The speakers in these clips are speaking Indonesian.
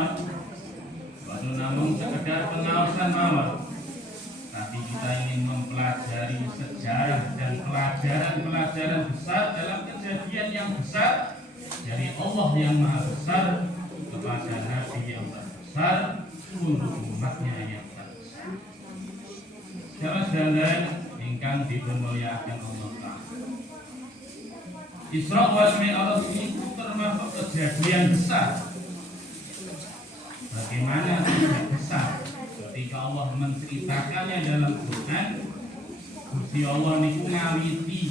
mawon. Bukan namun sekedar pengawasan mawon, tapi kita ingin mempelajari sejarah dan pelajaran-pelajaran besar dalam kejadian yang besar dari Allah yang Maha Besar kepada Nabi yang terbesar untuk umatnya yang terbesar. Jamaah sekalian ingkang dimuliakan Allah Ta'ala, Isra wal Mi'raj itu termasuk kejadian besar. Bagaimana tidak besar ketika Allah menceritakannya dalam Quran. Gusti Allah niku ngawiti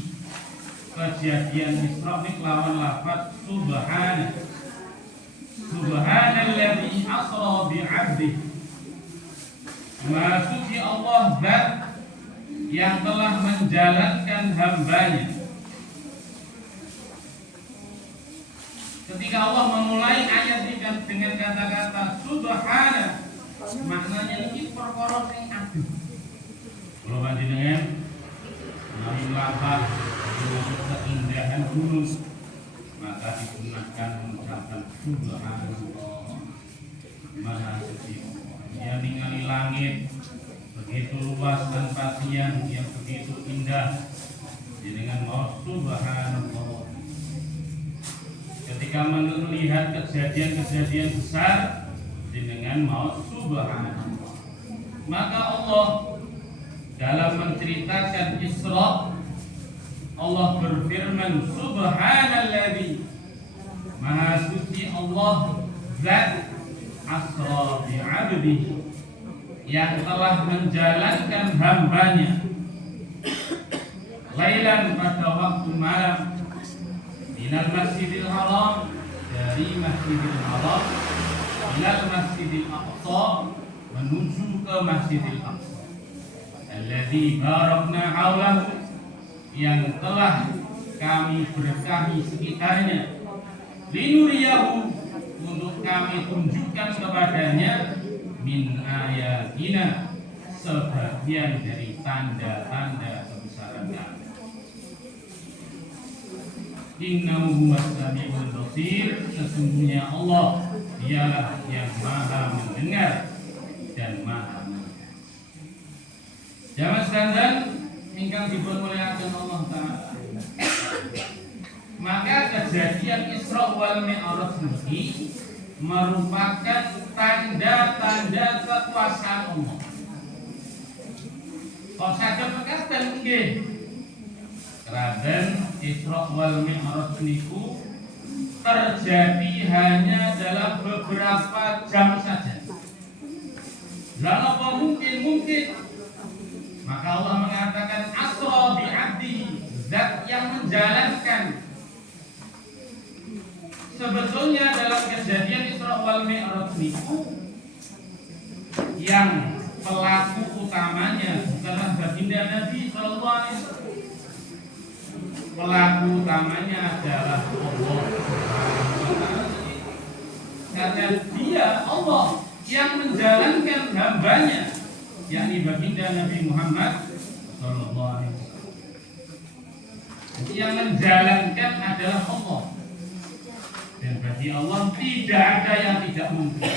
kejadian Isra niku lawan lafaz Subhanalladzi asra bi'abdihi. Maha suci Allah zat yang telah menjalankan hambanya. Ketika Allah memulai ayat ini dengan kata-kata subhana, maknanya ini perkara sing agung. Kalau panjenengan menawi lafaz keindahan gunung, maka digunakan mengucapkan subhanallah, Maha suci yang ningali langit begitu luas tanpa siang yang begitu indah, dengan mau subhanallah. Ketika melihat kejadian-kejadian besar dengan mau subhanallah, maka Allah dalam menceritakan Isra, Allah berfirman subhanalladzi, Maha suci Allah zat asra bi'abdihi, yang telah menjalankan hambanya lailan pada waktu malam, minal masjidil haram, dari masjidil haram, ilal masjidil aqsa, menuju ke masjidil aqsa, alladzi barakna haulahu, yang telah kami berkahi sekitarnya, linuriyahu, untuk kami tunjukkan kepadanya, min ayatina, sebagian dari tanda-tanda kebesaran kami. Innahu huwas samiul basir, sesungguhnya Allah dialah yang maha mendengar dan maha melihat. Jamaah sekalian ingkang dimuliakan Allah Ta'ala, maka kejadian Isra wal Mi'raj ini merupakan tanda-tanda kekuasaan Allah. Kok saged mekaten nggih? Kraben Isra wal Mi'raj niku terjadi hanya dalam beberapa jam saja. Lalu apa mungkin? Maka Allah mengatakan asra bi'abdihi, zat yang menjalankan. Sebetulnya dalam kejadian Isra wal Mi'raj niku yang pelaku utamanya bukanlah baginda Nabi sallallahu alaihi wasallam. Pelaku utamanya adalah Allah. Karena dia Allah yang menjalankan hambanya, yakni baginda Nabi Muhammad sallallahu alaihi wasallam. Yang menjalankan adalah Allah. Dan bagi Allah tidak ada yang tidak mungkin.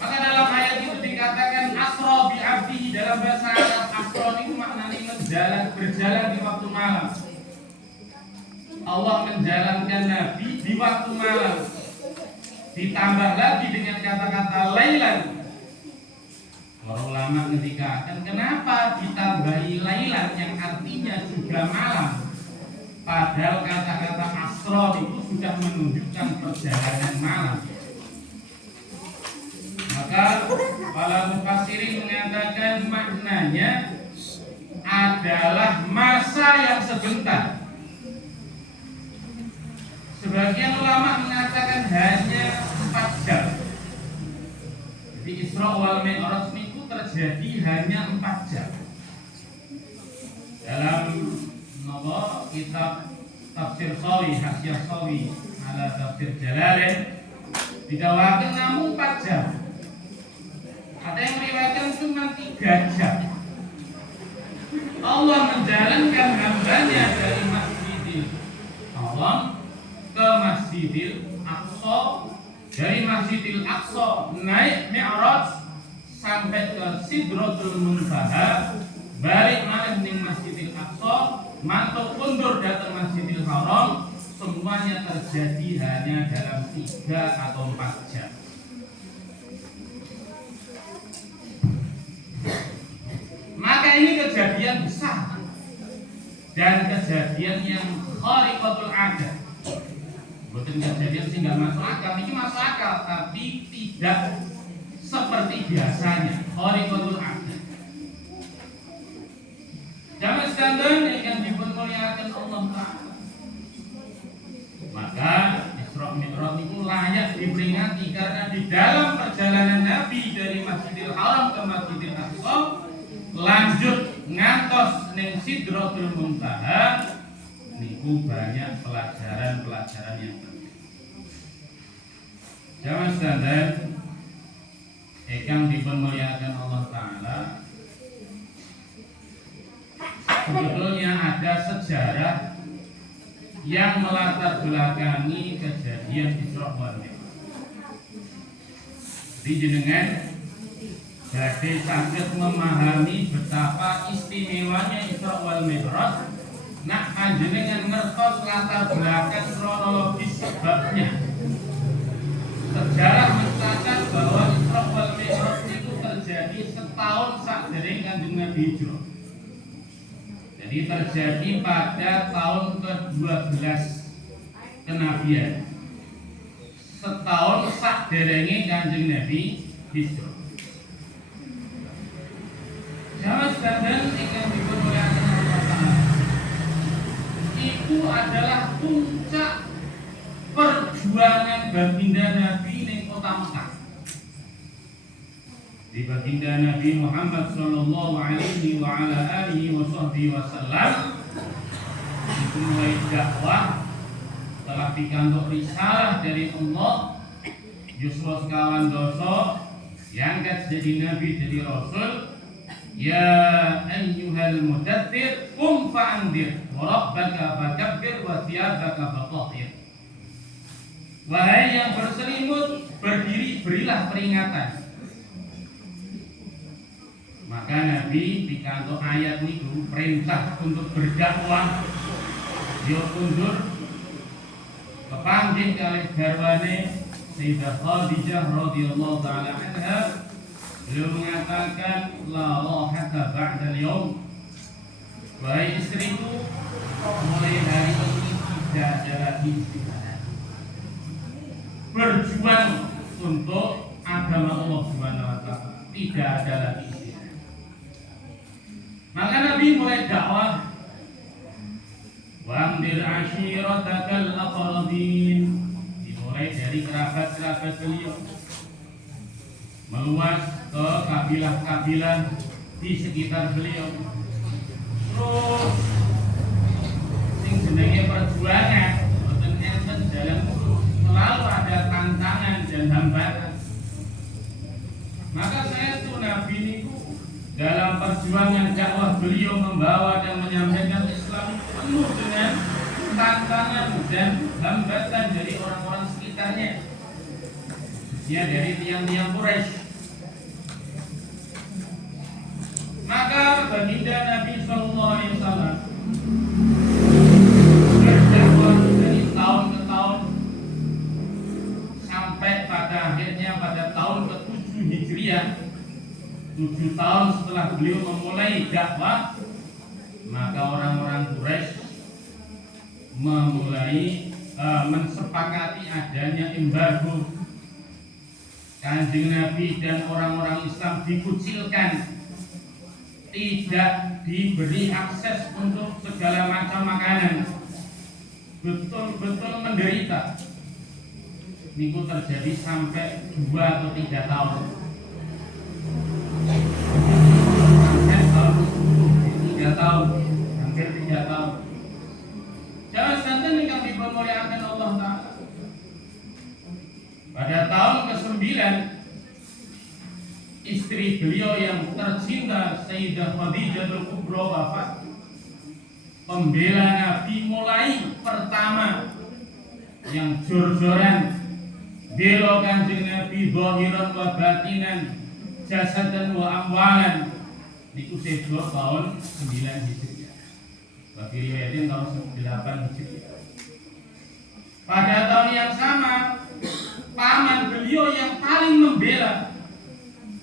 Maka dalam ayat itu dikatakan asra bi abdihi, dalam bahasa Arab asra itu maknanya berjalan di waktu malam. Allah menjalankan Nabi di waktu malam. Ditambah lagi dengan kata-kata lailan. Para ulama ngendikaken kenapa ditambahi lailan yang artinya juga malam. Padahal kata-kata asra itu sudah menunjukkan perjalanan malam. Maka para mufassirin mengatakan maknanya adalah masa yang sebentar. Sebagian ulama mengatakan hanya 4 jam. Jadi Isra wal Mi'raj itu terjadi hanya 4 jam. Dalam kitab Tafsir Shawi, Hasyiah Shawi ala Tafsir Jalalain didakwakan namun 4 jam. Ada yang meriwayatkan cuma 3 jam. Allah menjalankan hambanya dari Masjidil Haram ke Masjidil Aqsa dari Masjidil Aqsa naik Mi'raj sampai ke Sidratul Muntaha, balik malih ning Masjidil Aqsa, mantuk mundur datang Masjidil Haram, semuanya terjadi hanya dalam 3 atau 4 jam. Maka ini kejadian besar dan kejadian yang khariqatul adat. Bukan kejadian sih nggak masuk akal, ini masuk akal tapi tidak seperti biasanya. Khariqatul adat. Jamaah sekalian yang dimuliakan Allah Ta'ala. Maka Isra Mi'raj itu layak diperingati karena di dalam perjalanan Nabi dari Masjidil Haram ke Masjidil Aqsa lanjut ngantos ning Sidratul Muntaha niku banyak pelajaran-pelajaran yang penting. Jamaah sekalian yang dimuliakan Allah Ta'ala, sebetulnya ada sejarah yang melatar belakangi kejadian Isra wal Mi'raj. Jenengan jadi saged memahami betapa istimewanya Isra wal Mi'raj. Nah, panjenengan ngertos latar belakang kronologis sebabnya. Sejarah mencatat bahwa Isra wal Mi'raj itu terjadi setahun sakdereng Kanjeng Nabi hijrah. Jadi terjadi pada tahun ke-12 kenabian. Setahun sakderenge Kanjeng Nabi hijrah. Jamaah sekalian ingkang dimuliakan Allah Ta'ala, itu adalah puncak perjuangan baginda Nabi ning kota Mekah. Di baginda Nabi Muhammad sallallahu alaihi wa ala alihi wasallam itu mulai dakwah, telah dikantuk risalah dari Allah, yuswa sekawan dosa, yang jadi Nabi jadi Rasul. Ya ayyuhal mudaththir qum fa'andir wa rabbaka fakabbir wa thiyabaka fatahhir. Wahai yang berselimut, berdiri berilah peringatan. Maka Nabi dikantuk ayat itu perintah untuk berdakwah. Dia kundur kepanggih kalih garwane Sayyidah Khadijah radhiyallahu taala anha. Beliau mengatakan la rahata ba'da al-yawm. Wahai istriku, mulai hari ini tidak ada lagi istirahat. Berjuang untuk agama Allah Subhanahu wa taala, tidak ada lagi istirahat. Maka Nabi mulai dakwah. Wa'amdir ashiratakal aqrabin. Dimulai dari kerabat-kerabat beliau, meluas ke kabilah-kabilah di sekitar beliau. Terus sing jenenge perjuangan boten enten dalam selalu ada tantangan dan hambatan. Maka saya tuh Nabi niku dalam perjuangan dakwah beliau membawa dan menyampaikan Islam penuh dengan tantangan dan hambatan dari orang-orang sekitarnya, khususnya dari tiang-tiang Quraisy. Maka baginda Nabi sallallahu alaihi wasallam berdakwah dari tahun ke tahun sampai pada akhirnya pada tahun ke-7 Hijriah, 7 tahun setelah beliau memulai dakwah, maka orang-orang Quraisy memulai mensepakati adanya embargo. Kanjeng Nabi dan orang-orang Islam dikucilkan, tidak diberi akses untuk segala macam makanan, betul-betul menderita. Niku terjadi sampai 2 atau 3 tahun. Sampai tahun 3 tahun, hampir 3 tahun. Jangan sampai yang dipermuliakan Allah Ta'ala. Pada tahun ke-9, istri beliau yang tercinta Sayyidah Khadijah Al-Kubra wafat. Pembela Nabi mulai pertama yang jor-joran bela Kanjeng Nabi zahiran wa batinan, jasadan wa amwalan. Niku sedo tahun 9 Hijriah. Bagi riwayatin tahun 8 Hijriah. Pada tahun yang sama, paman beliau yang paling membela,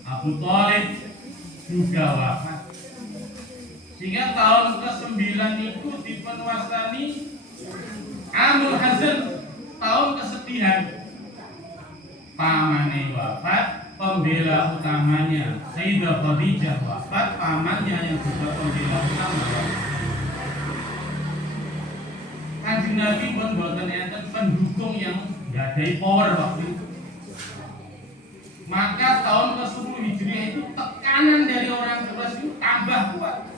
Abu Thalib, juga wafat. Sehingga tahun ke-9 itu dipenwasani Amul Hazan, tahun kesedihan. Pamannya wafat, pembela utamanya Sayyidah Khadijah wafat, pamannya yang juga pembela utama wafat. Kanjeng Nabi pun boten enten pendukung yang gadai power waktu itu. Maka tahun ke-10 Hijriah itu tekanan dari orang Quraisy itu tambah kuat.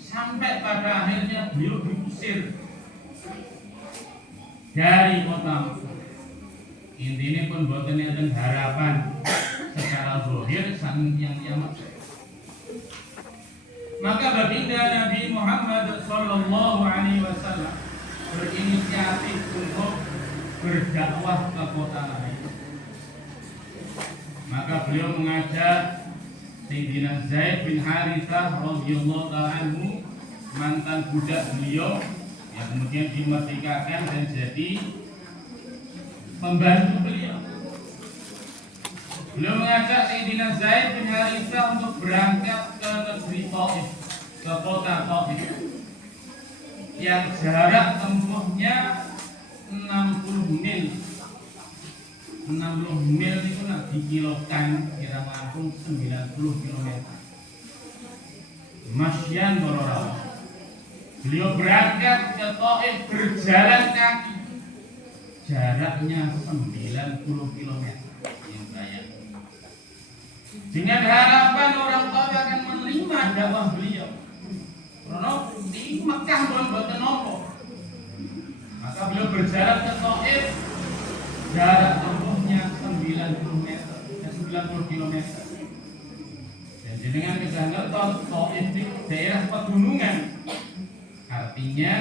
Sampai pada akhirnya beliau diusir dari kota Mekah. Intinya pun boten enten harapan secara zahir sang yang kiamat. Maka baginda Nabi Muhammad sallallahu alaihi wasallam berinisiatif untuk berdakwah ke kota lain. Maka beliau mengajak Sayyidina Zaid bin Harithah radhiyallahu ta'ala anhu, mantan budak beliau yang kemudian dimerdekakan dan jadi membantu beliau. Beliau mengajak Sayyidina Zaid bin Harithah untuk berangkat ke negeri Taif, ke kota Taif yang jarak tempuhnya 60 mil. 60 mil itu nak dikilokan kira langsung 90 km. Masyan Bororo. Beliau berangkat ke Taif berjalan kaki. Jaraknya 90 km. Yang saya. Dengan harapan orang Taif akan menerima dakwah beliau. Karena di Mekah boten nopo. Maka beliau berjalan ke Taif, jarak tempuhnya 90 km. Dan dengan kita ngertos Taif di daerah pegunungan. Artinya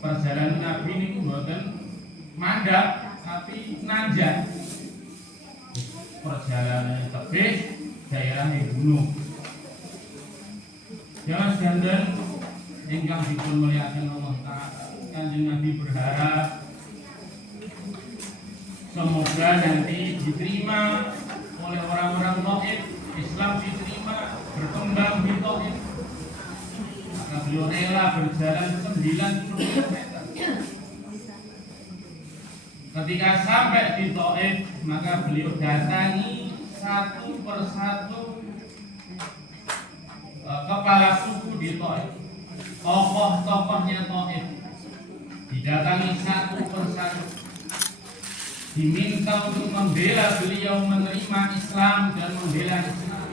perjalanan Nabi ini boten mandap tapi nanjak. Perjalanan tebih daerahnya gunung. Jangan sekalian ingkang dipun mulyakaken Allah Ta'ala, Kanjeng Nabi berharap semoga nanti diterima oleh orang-orang Taif, Islam diterima, berkembang di Taif. Maka beliau rela berjalan 90 km. Ketika sampai di Taif, maka beliau datangi satu persatu kepala suku di Taif, tokoh-tokohnya Taif, didatangi satu persatu, diminta untuk membela beliau menerima Islam dan membela Islam.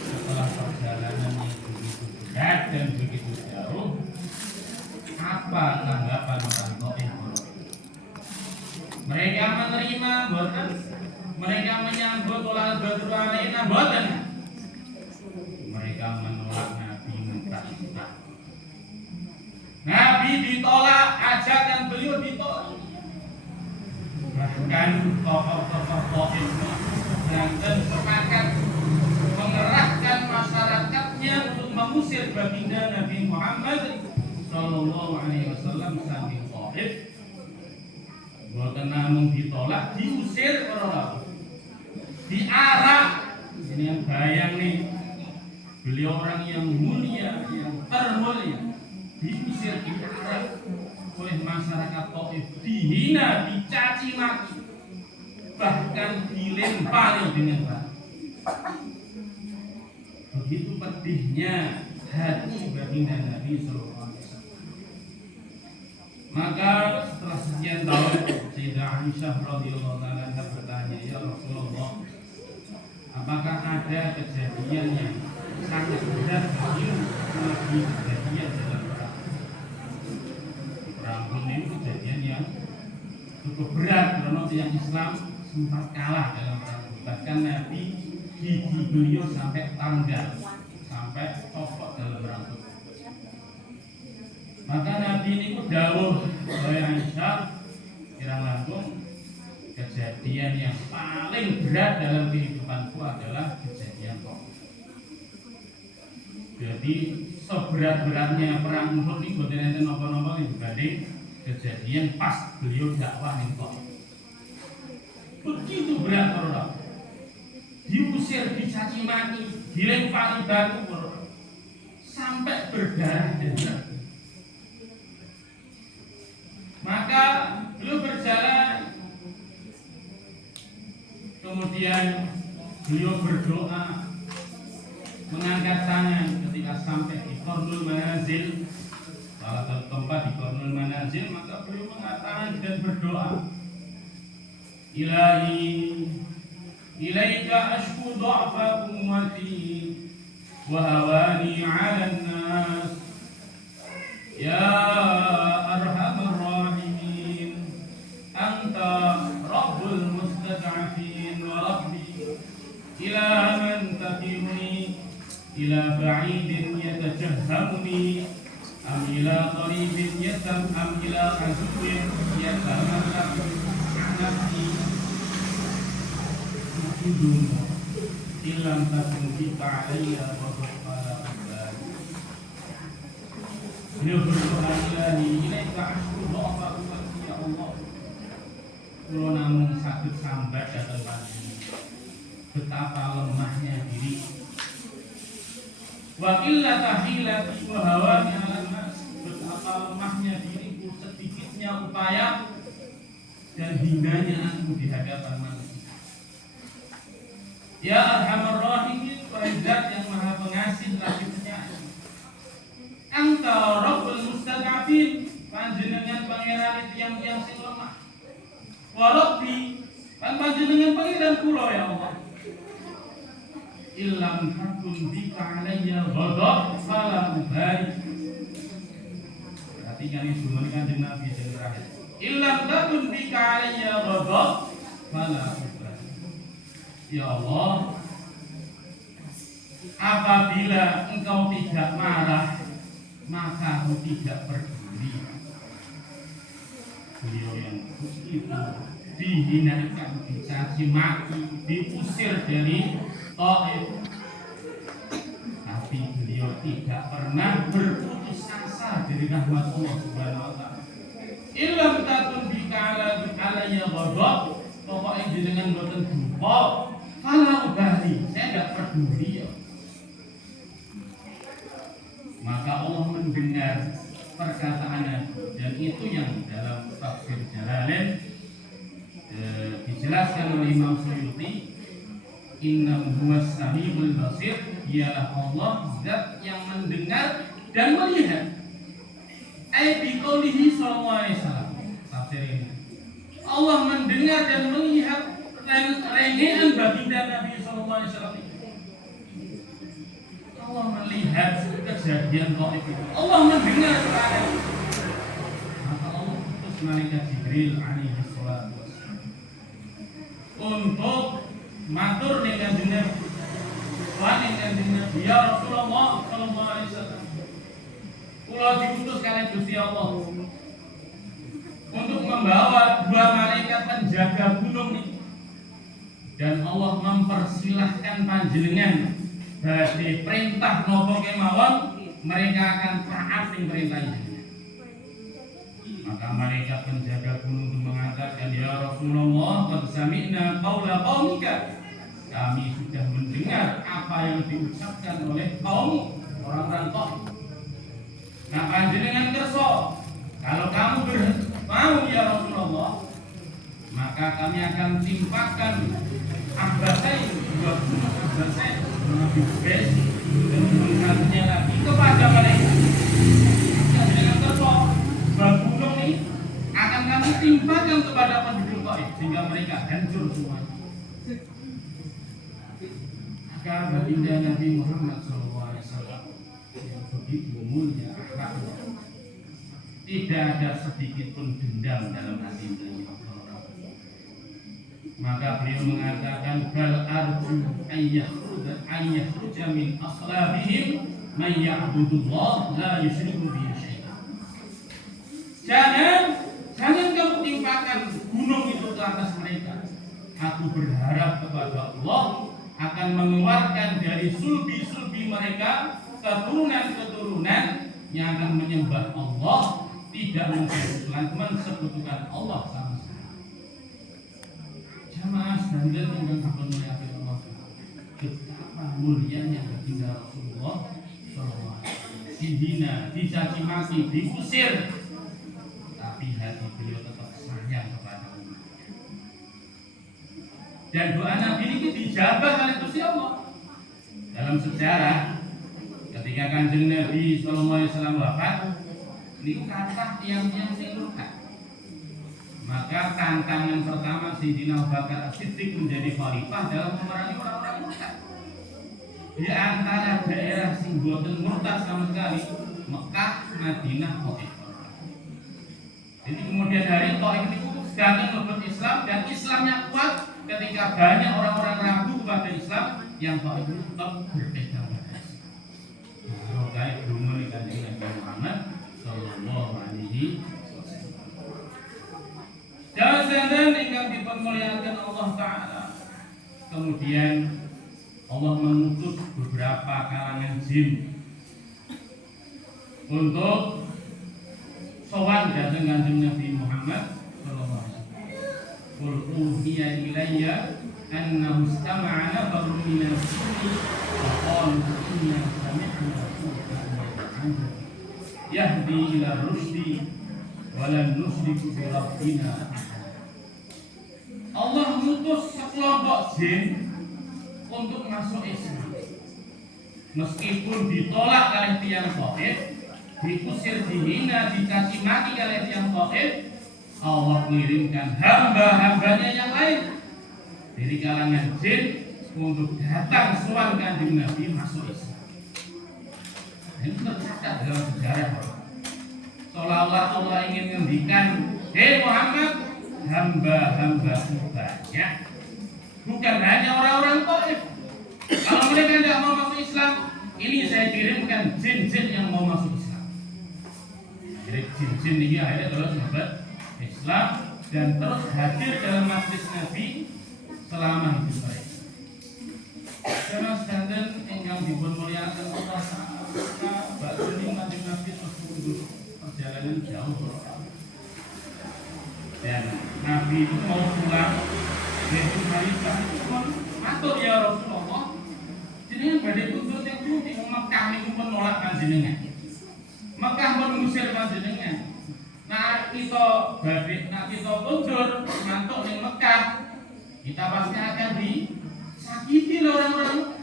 Setelah perjalanan yang begitu berat dan begitu jauh, apa tanggapan orang Taif? Mereka menerima boten, mereka menyambut oleh Badrul alaina boten. Mereka menolak Nabi mentah-mentah. Nabi ditolak, ajakan beliau ditolak. Bahkan tokoh-tokoh Taif dan sepakat mengerahkan masyarakatnya untuk mengusir baginda Nabi Muhammad sallallahu alaihi wasallam saking Taif. Boten namung ditolak, diusir orang, diarak. Ini yang bayang nih. Beliau orang yang mulia, yang termulia, diusir, diarak oleh masyarakat Taif, dihina, dicaci maki, bahkan dilempari dengan batu. Begitu pedihnya hati baginda Nabi sallallahu alaihi wasallam. Maka setelah sekian tahun, Sayyidah Aisyah radhiyallahu ta'ala bertanya, ya Rasulullah, apakah ada kejadian yang sangat berat bagi kejadian dalam perang? Perang ini kejadian yang cukup berat karena yang Islam sempat kalah dalam perang. Bahkan Nabi gigi beliau sampai tanggal, sampai copot dalam perang itu. Maka Nabi ini dawuh oleh Aisyah, Lampung, kejadian yang paling berat dalam kehidupanku adalah kejadian Covid. Jadi seberat-beratnya perang Uhud ini boten enten napa-napa dibanding kejadian pas beliau dakwah ning Covid. Begitu berat para, diusir, dicaci maki, dilempari batu para, sampai berdarah-darah. Maka beliau berjalan, kemudian beliau berdoa, mengangkat tangan ketika sampai di Qarnul Manazil, salah satu tempat di Qarnul Manazil, maka beliau mengangkat tangan dan berdoa, Ilahi, ilaika ashku dha'fa ummati wa hawani 'alan nas, ya arhamar rahimin, anta rabbul mustad'afin wa rabbi ila man takiruni ila ba'idin yatajahhamuni am ila qaribin am ila azuwin yatamallak nafsi makudum ilam takun bika alaiya wa bala abad. Beliau berdoa, Ilahi ilaika ashku dha'fa ummati, ya Allah, kula namung saged sambat dhateng panjenengan betapa lemahnya diri, wa qillata hilati wa hawani 'alan nas, betapa lemahnya diriku, sedikitnya upaya dan hinanya aku di hadapan manusia. Ya Arhamar Rahimin, Zat yang Maha Pengasih lagi penyayang. Anta Rabbul Mustad'afin, panjenengan pangeran tiang-tiang sing lemah. Wa Rabbi, panjenengan pangeran kula ya Allah. Illam takun bika alayya ghadab fala ubali. Perhatikan itu kanjeng Nabi yang terakhir. Illam takun bika alayya ghadab fala ubali. Ya Allah, apabila engkau tidak marah, maka aku tidak peduli. Beliau yang begitu dihinakan, dicaci maki, diusir dari Taif, tapi beliau tidak pernah berputus asa dari rahmat Allah Subhanahu wa taala. Illam takun bika alayya ghadab, pokoknya jenengan boten duka, fala ubali, saya tidak peduli ya. Maka Allah mendengar perkataannya, dan itu yang dalam tafsir Jalalain dijelaskan oleh Imam Suyuti, innahu huwas samiul basir, dialah Allah zat yang mendengar dan melihat. Ayat bi qoulihi sallallahu alaihi wasallam, tafsir ini, Allah mendengar dan melihat rengean baginda Nabi sallallahu alaihi wasallam. Allah melihat kejadian Taif itu, Allah mendengar suara. Maka Allah utus malaikat Jibril alaihi salatu wassalam untuk matur ning kanjeng Nabi, wani kanjeng Nabi, ya Rasulullah sallallahu alaihi wasallam, kula diutus kalih Gusti Allah untuk membawa dua malaikat penjaga gunung ini, dan Allah mempersilahkan panjenengan badhe perintah napa kemawon, mereka akan taat ing perintah ini. Maka malaikat penjaga gunung itu mengatakan, ya Rasulullah, qad sami'na qaula qaumika, kami sudah mendengar apa yang diucapkan oleh kaum orang-orang Taif. Nah, panjenengan kersa, kalau kamu mau ya Rasulullah, maka kami akan timpakan Abbasai, dua gunung Abbasai, Nabi Bes, dan gunung satunya lagi kepada mereka. Panjenengan kersa, dua gunung ini akan kami timpakan kepada penduduk Taif sehingga mereka hancur semua. Maka baginda Nabi Muhammad SAW yang begitu mulia akhlaknya, tidak ada sedikit pun dendam dalam hati beliau. Maka beliau mengatakan, bal arju ayyahruja min aslabihim man ya'budullah la yusyriku bihi syai'an. Jangan kamu timpakan gunung aku berharap kepada Allah akan mengeluarkan dari sulbi-sulbi mereka keturunan-keturunan yang akan menyembah Allah, tidak mensekutukan Allah sama sekali. Jamaah sekalian yang dimuliakan Allah, betapa mulianya baginda Rasulullah SAW. Dihina, dicaci maki, diusir, tapi hati beliau tetap sayang kepada umat. Dan doa Nabi ini dijabah oleh Gusti Allah. Dalam sejarah, ketika Kanjeng Nabi SAW wafat, niku kathah tiyang-tiyang sing murtad. Maka tantangan pertama Sayyidina Abu Bakar As-Siddiq menjadi khalifah dalam memerangi orang-orang murtad. Di antara daerah sing boten murtad sama sekali, Mekah, Madinah, Taif. Jadi kemudian hari Taif itu sedang membuat Islam dan Islamnya kuat ketika banyak orang-orang ragu kepada Islam, yang Taif itu tetap berpegang pada Islam. Rokai dungo di Kanjeng Nabi Muhammad Sallallahu Alaihi Wasallam. Dan ingkang dipermuliakan Allah Taala. Kemudian Allah mengutus beberapa kalangan jin untuk sowan datang Kanjeng Nabi Muhammad sallallahu alaihi wasallam. Qul uhiya ilayya annahu istama'a nafarun minal jinni wa qalu inna sami'na qur'anan yahdi ila rusdi wa lan nusyriku bi rabbina. Allah mengutus sekelompok jin untuk masuk Islam. Meskipun ditolak oleh tiang Taif, diusir, dihina, dicaci maki oleh tiang Taif, Allah mengirimkan hamba-hambanya yang lain dari kalangan jin untuk datang sowan Kanjeng Nabi masuk Islam. Ini tercatat dalam sejarah. Seolah-olah Allah ingin menghentikan, hei Muhammad, hamba-hamba banyak. Bukan hanya orang-orang Taif. Kalau mereka tidak mau masuk Islam, ini saya kirimkan jin-jin yang mau masuk Islam. Jadi jin-jin ini akhirnya terus masuk Islam dan terus hadir dalam majlis Nabi selama hidup mereka. Karena standar yang dimuliakan Allah Taala, bakal Kanjeng Nabi terus perjalanan jauh. Dan Nabi itu mau pulang. Yaitu Khalifah itu matur ya Rasulullah, jenengan badhe tuntut yang di Mekah niku pun nolak panjenengan. Mekah pun ngusir panjenengan. Nah kita mundur mantuk ning Mekah, kita pasti akan disakiti oleh orang-orang.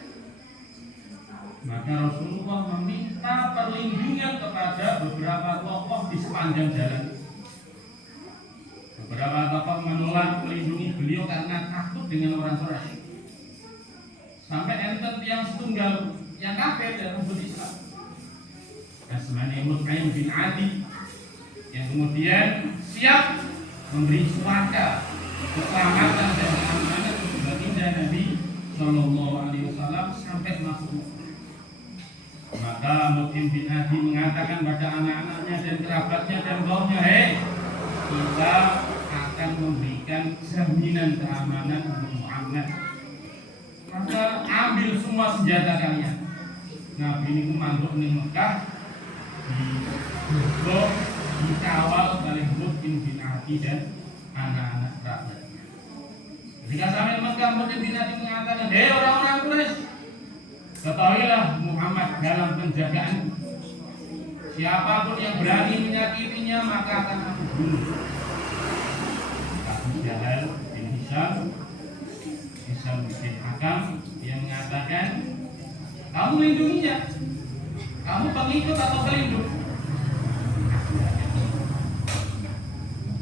Maka Rasulullah meminta perlindungan kepada beberapa tokoh di sepanjang jalan. Beberapa tokoh menolak melindungi beliau karena takut dengan orang Quraisy. Sampai enten yang setunggal yang kafir dan memberi Islam. Asmani Mut'im bin Adi yang kemudian siap memberi suaka keselamatan dan keamanan untuk baginda Nabi Sallallahu Alaihi Wasallam sampai masuk. Maka Mut'im bin Adi mengatakan pada anak-anaknya dan kerabatnya dan kaumnya, hei, kita akan memberikan jaminan keamanan untuk Muhammad. Maka ambil semua senjata kalian. Nabi ini mantuk di Mekah, dijogo, dikawal oleh Mut'im bin Adi dan anak-anak kerabatnya. Ketika sampai Mekah, Mut'im bin Adi mengatakan, hei orang-orang Quraisy, ketahuilah Muhammad dalam penjagaan. Siapapun yang berani menyakitinya maka akan aku bunuh. Abu Jahal bin Hisham bin Hakam yang mengatakan, kamu lindunginya, kamu pengikut atau pelindung?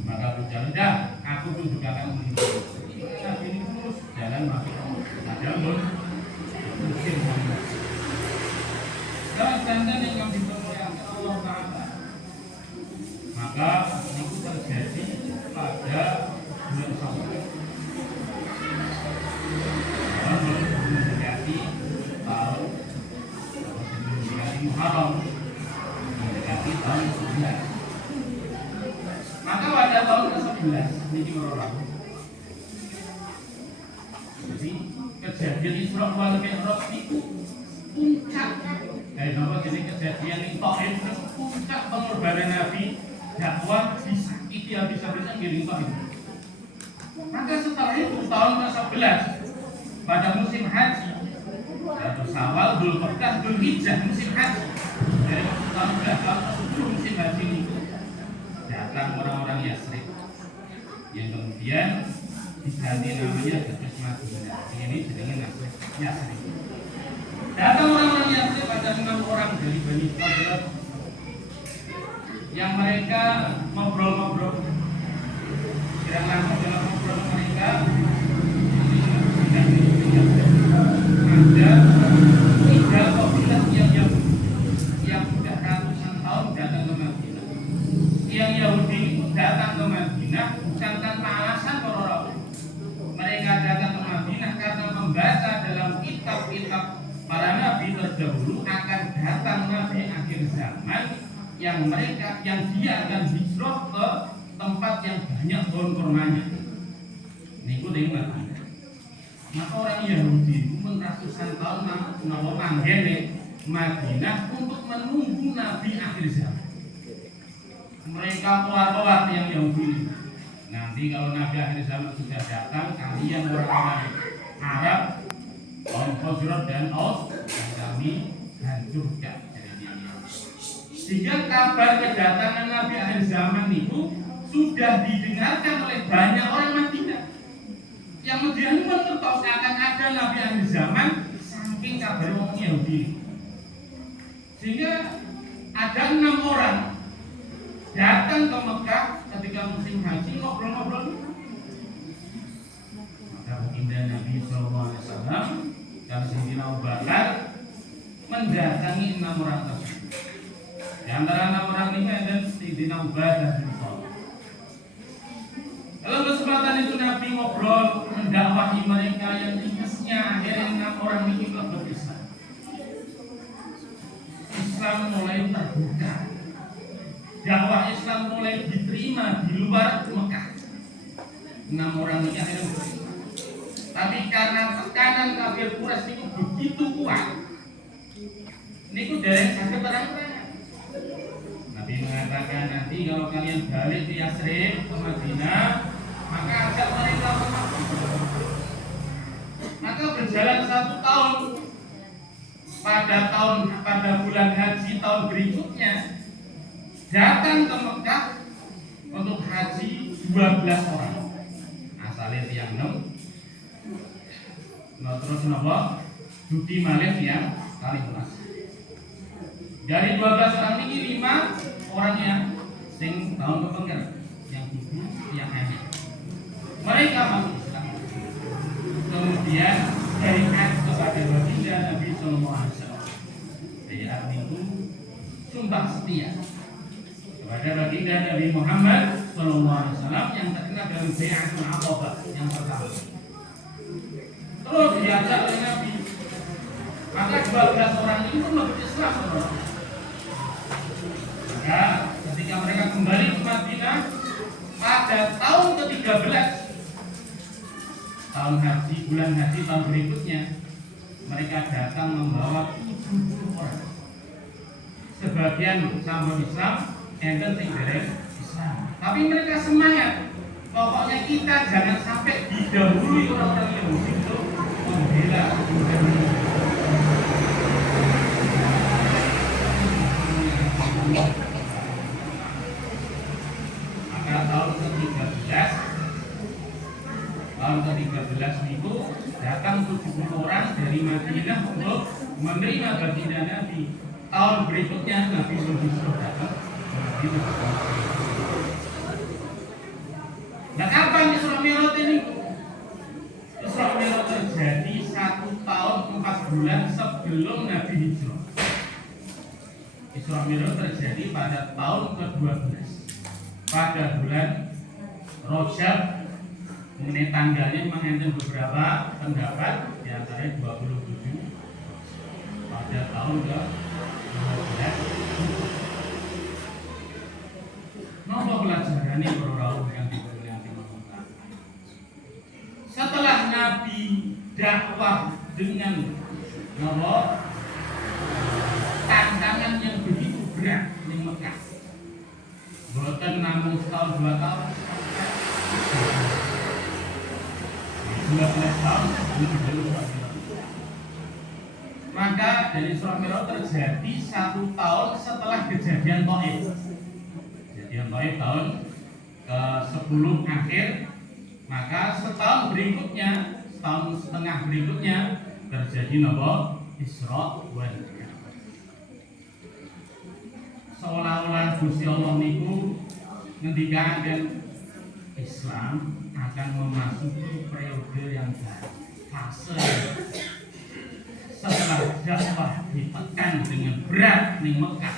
Maka Abu Jahal, dah, aku pun juga akan melindungi. Nabi ini terus jalan masuk. Namun mungkin dan yang dipermuliakan Allah Taala. Maka itu terjadi pada bulan Syawal. Mendekati tahun Muharram, mendekati tahun 11. Maka pada tahun ke-11 ini orang Bil Isra wal Mi'raj niku puncak. Kayak napa jeneng kejadian ing Thaif niku puncak pengorbanan Nabi dakwah disakiti habis-habisan ngiring Thaif. Maka setelah itu tahun ke-11 pada musim haji yaitu Syawal, Dzulqa'dah, Dzulhijjah musim haji. Dari tahun ke-10 musim haji itu datang orang-orang Yasrib yang kemudian diganti namanya Datus Madinah. Ini jenenge Yasrib. Datang orang-orang Yasrib ada 6 orang dari Bani Quraisyah yang mereka ngobrol-ngobrol. Tidak langsung dalam ngobrol mereka ada 3 kabilah yang sudah ratusan tahun datang ke Madinah. Yang Yahudi datang ke Madinah bukan tanpa alasan kororo. Mereka datang ke Madinah karena membaca dalam kitab-kitab para nabi terdahulu akan datang nabi akhir zaman yang dia akan hijrah ke tempat yang banyak pohon kurmanya. Niku ning Madinah. Maka orang Yahudi pun ratusan tahun manggene Madinah untuk menunggu nabi akhir zaman. Mereka kuat-kuat yang Yahudi. Nanti kalau nabi akhir zaman sudah datang, kalian orang-orang Arab, kaum Khazraj dan Aus, kami hancurkan. Sehingga kabar kedatangan nabi akhir zaman itu sudah didengarkan oleh banyak orang Madinah. Yang Madinah itu mengertos akan ada nabi akhir zaman saking kabar orang Yahudi. Sehingga ada 6 orang datang ke Mekah ketika musim haji ngobrol-ngobrol. Maka baginda Nabi SAW dan Sayyidina Abu Bakar mendatangi 6 orang tersebut. Di antara 6 orang ini ada Sayyidina Ubadah bin Samit. Dalam kesempatan itu Nabi ngobrol mendakwahi mereka yang ringkasnya akhirnya 6 orang ini ikut Islam. Islam mulai terbuka. Dakwah Islam mulai diterima di luar Mekah. 6 orang ini akhirnya beriman. Tapi karena tekanan kafir Quraisy itu begitu kuat, niku dereng saged terang-terangan. Nabi mengatakan nanti kalau kalian balik ke Yasrib ke Madinah, maka ajak mereka masuk. Maka berjalan 1 tahun. Pada bulan haji tahun berikutnya datang ke Mekah untuk haji 12 orang. Asalnya yang 6. Terus napa? Judi malih yang kali kelas. Dari 12 orang ini 5 orang yang sing tahun kepengker, yang 7 yang hanya. Mereka masuk Islam. Kemudian baiat kepada baginda Nabi sallallahu alaihi wasallam. Baiat itu sumpah setia kepada baginda Nabi Muhammad sallallahu alaihi wasallam yang terkenal dengan baiatul aqabah yang pertama. Terus diajak oleh Nabi. Maka 12 orang ini pun masuk Islam. Maka ketika mereka kembali ke Madinah pada tahun ke-13 tahun haji, bulan haji tahun berikutnya, mereka datang membawa 70 orang. Sebagian sampun Islam, enten sing dereng Islam. Tapi mereka semangat. Pokoknya kita jangan sampai didahului orang-orang Yahudi untuk membela maka tahun ke-13 itu datang 70 orang dari Madinah untuk menerima baginda Nabi. Tahun berikutnya Nabi Sulaiman datang ke Madinah. Nah, kapan Isra Mi'raj ini? Isra Mi'raj terjadi 1 tahun 4 bulan sebelum Nabi hijrah. Isra Mi'raj terjadi pada tahun ke-12 pada bulan Rajab. Mengenai tanggalnya memang ada beberapa pendapat, di antaranya 27 pada tahun ke-12. Napa pelajarannya para yang dimuliakan? Setelah Nabi dakwah dengan tantangan yang begitu berat di Mekah. Bukan namun setahun 2 tahun, 12 tahun maka dari surah Mi'raj terjadi 1 tahun setelah kejadian Thaif. Kejadian Thaif tahun ke-10 akhir, maka setahun berikutnya, setahun setengah berikutnya terjadi Isra wal Mi'raj. Seolah-olah Gusti Allah niku ngendikaken Islam akan memasuki periode yang baru, fase setelah dakwah ditekan dengan berat di Mekah,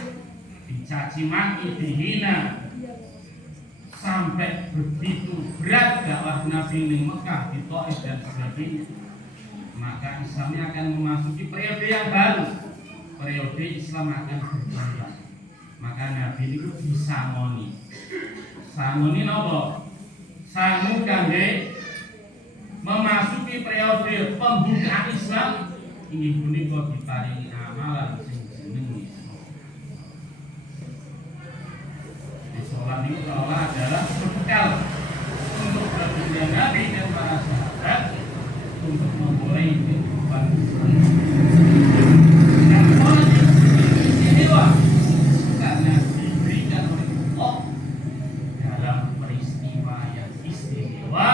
dicaci maki, dihina, sampai begitu berat dakwah Nabi di Mekah, di Thaif dan sebagainya, maka Islamnya akan memasuki periode yang baru, periode Islam akan berkembang. Maka Nabi itu disangoni, sangoni nopo? Sangu kangge memasuki periode pembukaan Islam. Ini punika diparingi amalan sing jenenge sholat itu seolah adalah bekal untuk baginda Nabi dan para sahabat untuk memulai kehidupan Islam. Dan sholat itu istimewa karena diberikan oleh Allah dalam peristiwa yang istimewa,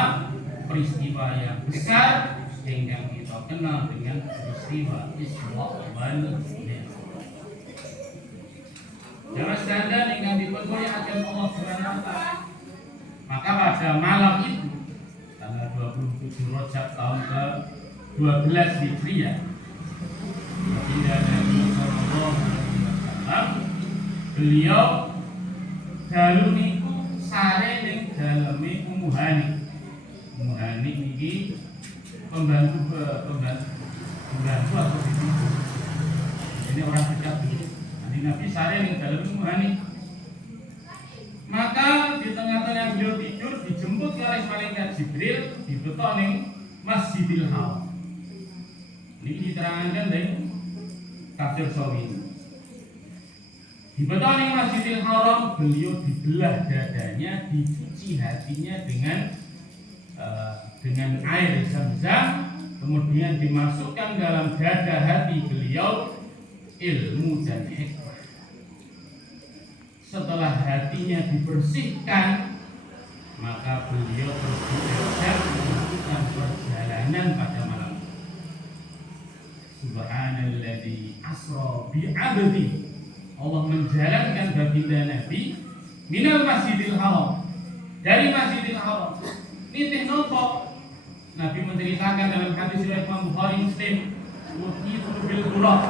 peristiwa yang besar yang kita kenal dengan peristiwa Isra wal Mi'raj. Jamaah sekalian ingkang dimuliakan Allah Subhanahu wa taala. Maka pada malam itu tanggal 27 Rajab tahun ke-12 Hijriah, Baginda Nabi sallallahu alaihi wasallam beliau dalu niku sare ning daleme Ummu Hani. Ummu Hani niki pembantu atau ibu. Ini orang dekat Nabi sare ning dalem Ummu Hani. Maka di tengah-tengah beliau tidur dijemput oleh malaikat Jibril dibetok ning Masjidil Haram. Ini diterangkan dari tafsir Sawi. Dibetok ning Masjidil Haram, beliau dibelah dadanya, dicuci hatinya dengan air Zam-Zam, kemudian dimasukkan dalam dada hati beliau ilmu dan hikmah. Setelah hatinya dibersihkan, maka beliau berbelanja melakukan perjalanan pada malam. Subhanalladzi asra bi'abdi. Allah menjalankan baginda Nabi minal Masjidil Haram, dari Masjidil Haram. Nitih nopo? Nabi menceritakan dalam hadis riwayat Imam Bukhari Muslim, "Utitu bil buraq."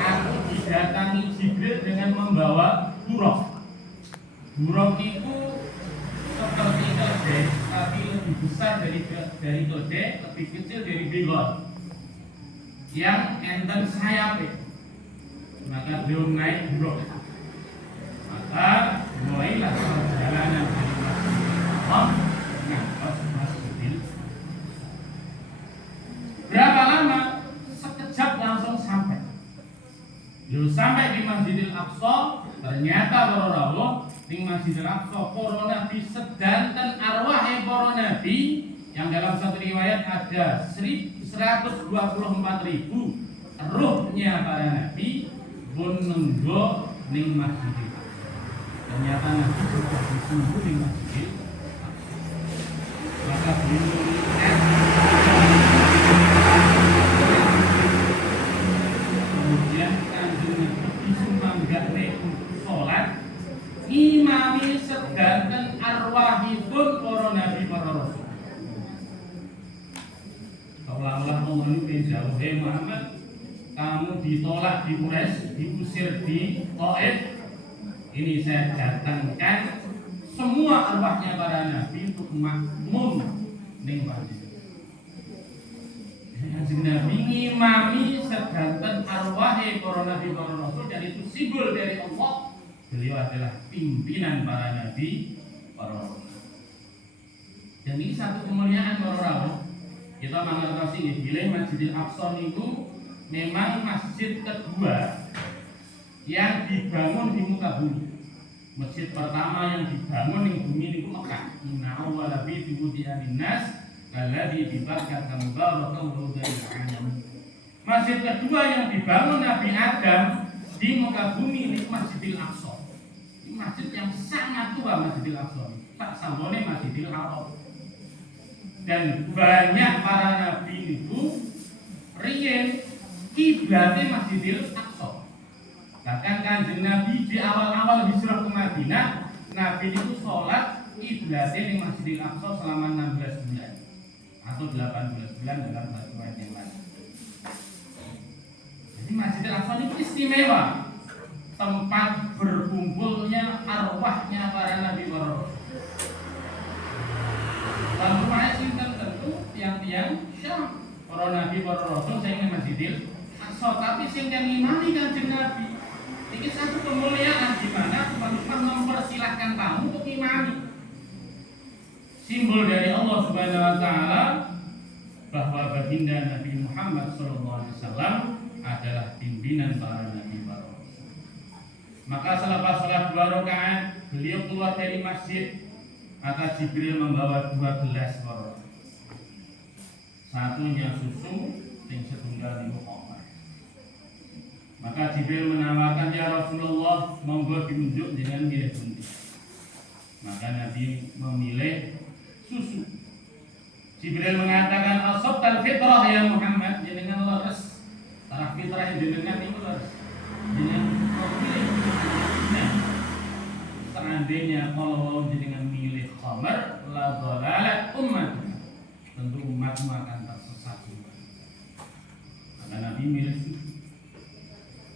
Aku didatangi Jibril dengan membawa buraq. Buraq itu seperti keledai, tapi lebih besar dari keledai, lebih kecil dari begal, yang enten sayapnya. Maka beliau naik buraq. Maka mulailah perjalanan dari Masjidil Haram. Berapa lama? Sekejap langsung sampai. Lalu sampai di Masjidil Aqsa, ternyata para rawuh di Masjidil Aqsa para nabi sedanten arwahe para nabi yang dalam satu riwayat ada 124.000 ruhnya para nabi pun nenggo ning Masjidil Aqsa. Ternyata nabi sudah disungguh di Masjidil Aqsa. Maka beliau kemudian kanjeng disumbangane untuk sholat, imami sedanten arwahipun para nabi para rasul. Seolah-olah Allah itu jauh, Muhammad, kamu ditolak di Quraisy, diusir di Thaif. Ini saya datangkan semua arwahnya para nabi untuk makmum ning masjid. Kanjeng Nabi ngimami sedanten arwahe para nabi para rasul, dan itu simbol dari Allah. Beliau adalah pimpinan para nabi para rasul. Dan ini satu kemuliaan para rasul. Kita mangertosi nggih bilih Masjidil Aqsa niku memang masjid kedua yang dibangun di muka bumi. Masjid pertama yang dibangun di bumi niku Mekah. Inna awwala baiti wudi'a lin-nas alladzi bi Bakkah mubarakan wa hudan lil alamin. Masjid kedua yang dibangun Nabi Adam di muka bumi niku Masjidil Aqsa. Ini masjid yang sangat tua Masjidil Aqsa. Tak sambone Masjidil Haram. Dan banyak para nabi itu riyen kiblatnya Masjidil Aqsa. Bahkan Kanjeng Nabi di awal-awal hijrah ke Madinah, Nabi itu sholat kiblatnya di Masjidil Aqsa selama 16 bulan atau 18 bulan dalam satu ayat yang lain. Jadi Masjidil Aqsa itu istimewa, tempat berkumpulnya arwahnya para nabi para rasul. Lalu sinten tentu tiang-tiang Syam, para nabi para rasul sing Masjidil Aqsa, tapi sing yang imami Kanjeng Nabi. Ini satu kemuliaan di mana Tuhan mempersilahkan tamu untuk imami. Simbol dari Allah Subhanahu wa taala bahwa baginda Nabi Muhammad SAW adalah pimpinan para nabi para rasul. Maka selepas salat 2 rakaat, beliau keluar dari masjid. Maka Jibril membawa 2 gelas korok. Satunya susu, yang setunggal niku khamar. Maka Jibril menawarkan, ya Rasulullah, monggo diunjuk dengan milih pundi. Maka Nabi memilih susu. Jibril mengatakan, asabtal fitrah ya Muhammad, jenengan leres. Taraf fitrah jenengan niku leres. Jenengan memilih. Nah, seandainya kalau jenengan milih khamar la dhalalat umat, tentu umatmu akan tersesat. Maka Nabi milih susu.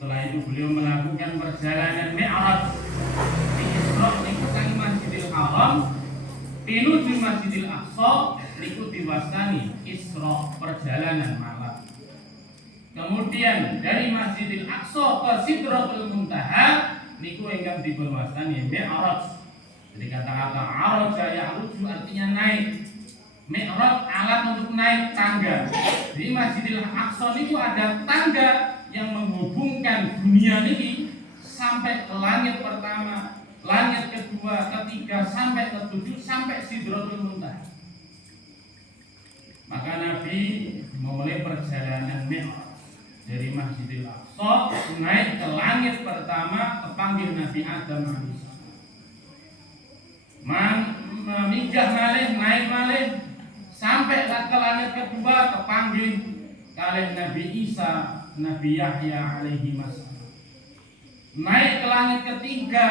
Setelah itu beliau melakukan perjalanan Mi'raj di Isra niku sang Masjidil Haram menuju Masjidil Aqsa niku diwastani Isra, perjalanan malam. Kemudian dari Masjidil Aqsa ke Sidratul Muntaha niku ingkang dipunwastani Mi'raj. Jadi kata-kata araja ya'ruju artinya naik. Mi'raj alat untuk naik tangga. Di Masjidil Aqsa niku ada tangga yang menghubungkan dunia ini sampai ke langit pertama, langit kedua, ketiga, sampai ke 7, sampai Sidratul Muntaha. Maka Nabi memulai perjalanan Mi'raj dari Masjidil Aqsa naik ke langit pertama, kepanggil Nabi Adam alaihissalam. Minggah malih, naik malih sampai ke langit kedua, kepanggil kalih Nabi Isa, Nabi Yahya alaihi wassalam. Naik ke langit ketiga,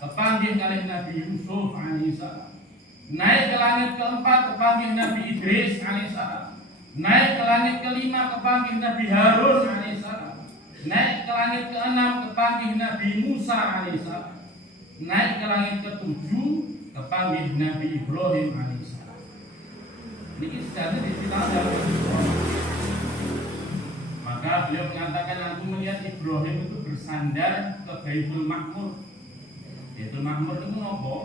kepanggil kalih Nabi Yusuf alaihissalam. Naik ke langit keempat, kepanggil Nabi Idris alaihissalam. Naik ke langit kelima, kepanggil Nabi Harun alaihissalam. Naik ke langit keenam, kepanggil Nabi Musa alaihissalam. Naik ke langit ketujuh, kepanggil Nabi Ibrahim alaihissalam. Ini sejarah diceritakan dalam Al-Quran. Maka beliau mengatakan, aku melihat Ibrahim itu bersandar ke Baitul Ma'mur. Baitul Ma'mur itu apa?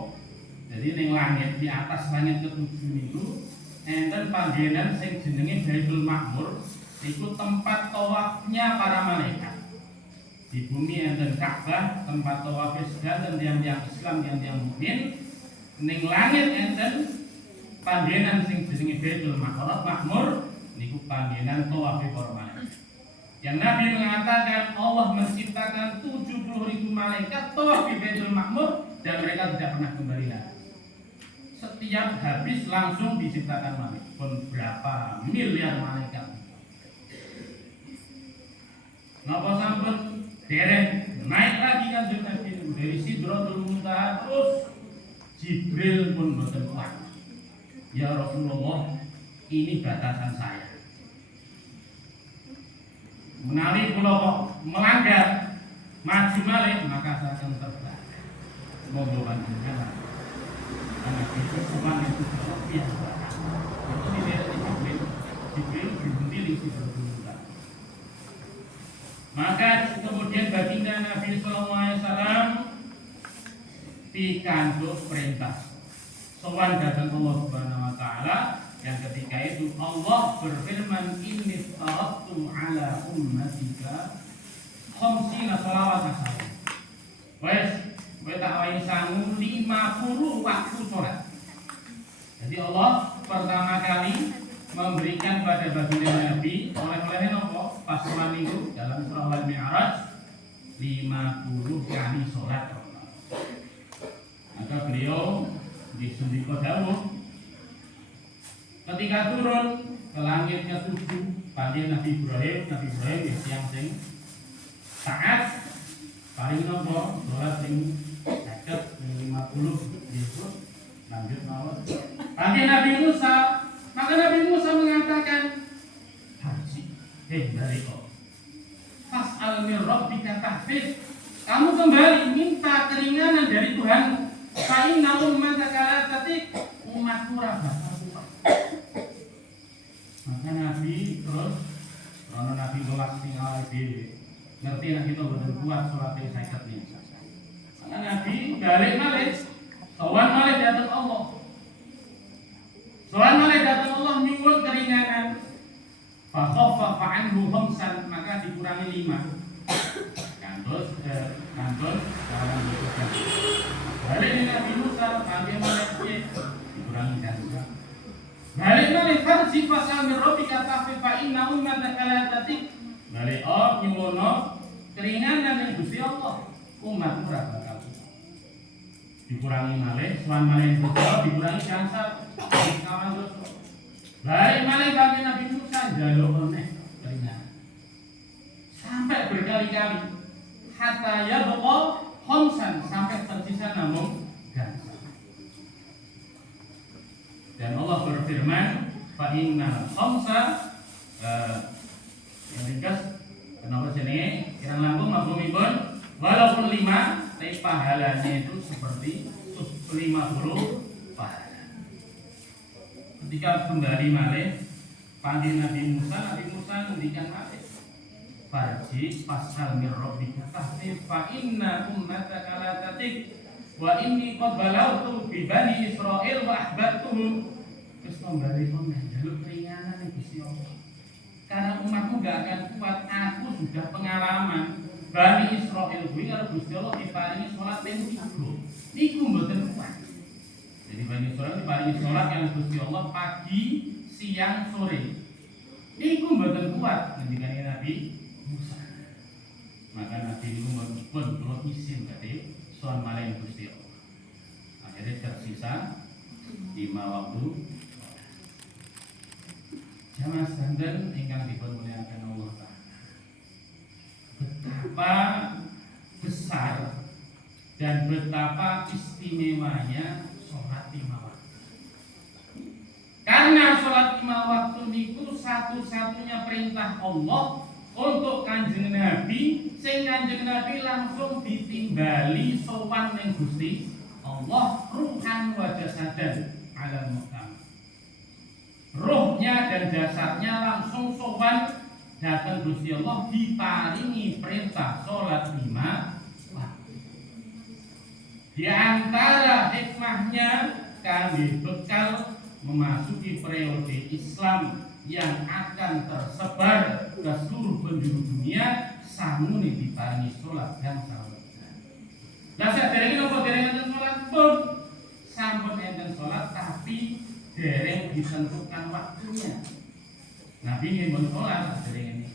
Jadi ning langit, di atas langit ketujuh itu enten panggenan sing jenenge Baitul Ma'mur, itu tempat tawafnya para malaikat. Di bumi enten Ka'bah, tempat tawaf dan tiang-tiang Islam, tiang-tiang mukmin. Ning langit enten panggenan sing jenenge Baitul Ma'mur, niku panggenan tawaf para malaikat. Yang Nabi mengatakan Allah menciptakan 70.000 malaikat tawaf di Baitul Ma'mur dan mereka tidak pernah kembali lagi. Setiap habis langsung diciptakan malaikat. Pun berapa miliar malaikat. Napa sampun dereng naik lagi kan dari Sidratul Muntaha terus Jibril pun boten kuat. Ya Rasulullah, ini batasan saya. Menawi kula kok melanggar maju malih maka saya akan terbang. Monggo panjenengan. Karena itu semua itu biasa. Itu tidak Jibril berhenti di situ dulu. Maka kemudian baginda Nabi sallallahu alaihi wasallam pikantuk perintah sowan dhateng Allah Subhanahu wa taala yang ketika itu Allah berfirman inni taraktu ala ummatika khamsina sholawat asal. Wes, kowe tak wae sangu 50 waktu sholat. Jadi Allah pertama kali memberikan pada baginda Nabi oleh-olehnya nopo pas sholat minggu dalam surah Al-Mi'raj 50 kali sholat. Maka beliau disundiko dawuh ketika turun ke langit ke-7 panggil Nabi Ibrahim yang sing taat paling nopo sholat sing 50 itu lanjut mawon. Panggil Nabi Musa, maka Nabi Musa mengatakan haji dari kau fas'al min rabbika tahfiz, kamu kembali minta keringanan dari Tuhan. Fa inna ummataka la tatik, umatku ora bakal kuat. Maka Nabi terus karena Nabi kelas sing awake dhewe ngerti nek kita boten kuat salat 50 nih. Maka Nabi balik malih sowan malih datang Allah. Sowan malih datang Allah nyuwun keringanan. Fa khaffafa anhu khamsan, maka dikurangi 5. Kantos dalam bentuk balik ini Nabi Musa panggil malih dikurangi kan. Balik malih farji fasal min rabbika tahfi fa inna ummataka la tatik. Balik nyuwono keringanan yang Gusti Allah. Umat ora bakal dikurangi malih, sowan malih dikurangi gansal kawan dosa. Balik malih kami Nabi Musa njaluk meneh keringanan. Sampai berkali-kali hatta yabqa khamsan, sampai tersisa namun gansal. Dan Allah berfirman fa innal khamsa yang ringkas kenapa jenenge kirang langkung mabumipun walaupun 5 tapi pahalanya itu seperti 50 pahala. Ketika kembali malih panggil Nabi Musa ngendikan malih farji fasal mir rabbika tahtif fa inna ummataka la tatik wa inni qad balawtu bi bani Israil wa ahbatuhum. Wis kembali njaluk keringanan iki Gusti Allah. Karena umatmu gak akan kuat, aku sudah pengalaman. Bani Israil kuwi karo Gusti Allah diparingi salat ping 3. Niku mboten kuat. Jadi Bani Israil diparingi salat yang Gusti Allah pagi, siang, sore. Niku mboten kuat ngendikane Nabi Musa. Maka Nabi Musa pun turut isin kate soal malih Gusti Allah. Akhirnya tersisa 5 waktu. Jamaah sekalian ingkang dipunmulyakaken Allah Ta'ala. Betapa besar dan betapa istimewanya sholat 5 waktu. Karena sholat 5 waktu niku satu-satunya perintah Allah untuk Kanjeng Nabi, sing Kanjeng Nabi langsung ditimbali sowan ning Gusti Allah ruhan wa jasadan alal muqam. Rohnya dan jasadnya langsung sowan datang Gusti Allah diparingi perintah sholat 5 waktu. Di antara hikmahnya kami bekal memasuki periode Islam yang akan tersebar ke seluruh penjuru dunia samune diparingi sholat dan salat. Lah saderenge napa dereng enten sholat pun sampun enten sholat tapi dereng ditentukan waktunya. Nabi ingin sholat dereng ini.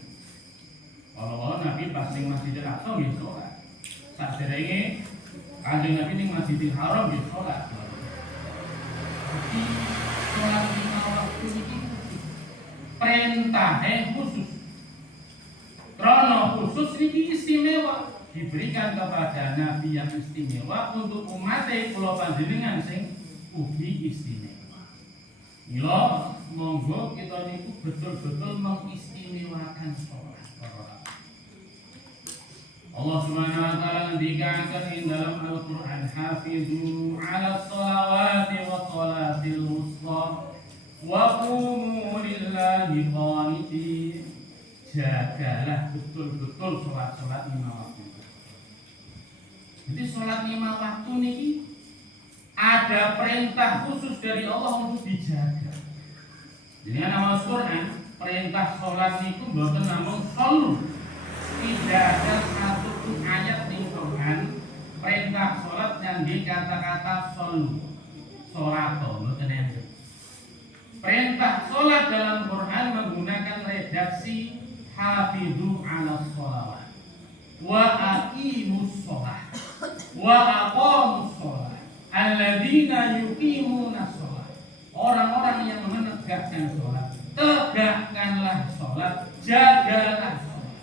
Kalau Nabi pas ning Masjidil Aqsa nggih sholat. Saderenge Kanjeng Nabi ning Masjidil Haram nggih sholat. Tapi sholat 5 waktu iki perintahnya khusus. Krono khusus ini istimewa diberikan kepada Nabi yang istimewa untuk umatnya kula panjenengan sing ugi istimewa. Mila monggo kita niku betul-betul mengistimewakan sholat. Allah Subhanahu wa taala ngendikaken dalam Al-Qur'an hafizu 'ala sholawati wa sholatil wusta wa qumu lillahi qanitin. Jagalah betul-betul sholat-sholat 5 waktu. Jadi sholat 5 waktu niki ada perintah khusus dari Allah untuk dijaga. Dengan amal Quran, perintah sholat itu bukan namung solu. Tidak ada satu pun ayat di Quran perintah sholat yang kata-kata solu. Sholato, bukan ente. Perintah sholat dalam Quran menggunakan redaksi hafidhu ala sholawat wa aqimus sholat wa aqamus sholat alladzina yuqimuna sholat. Orang-orang yang menegakkan sholat, tegakkanlah sholat, jagalah sholat.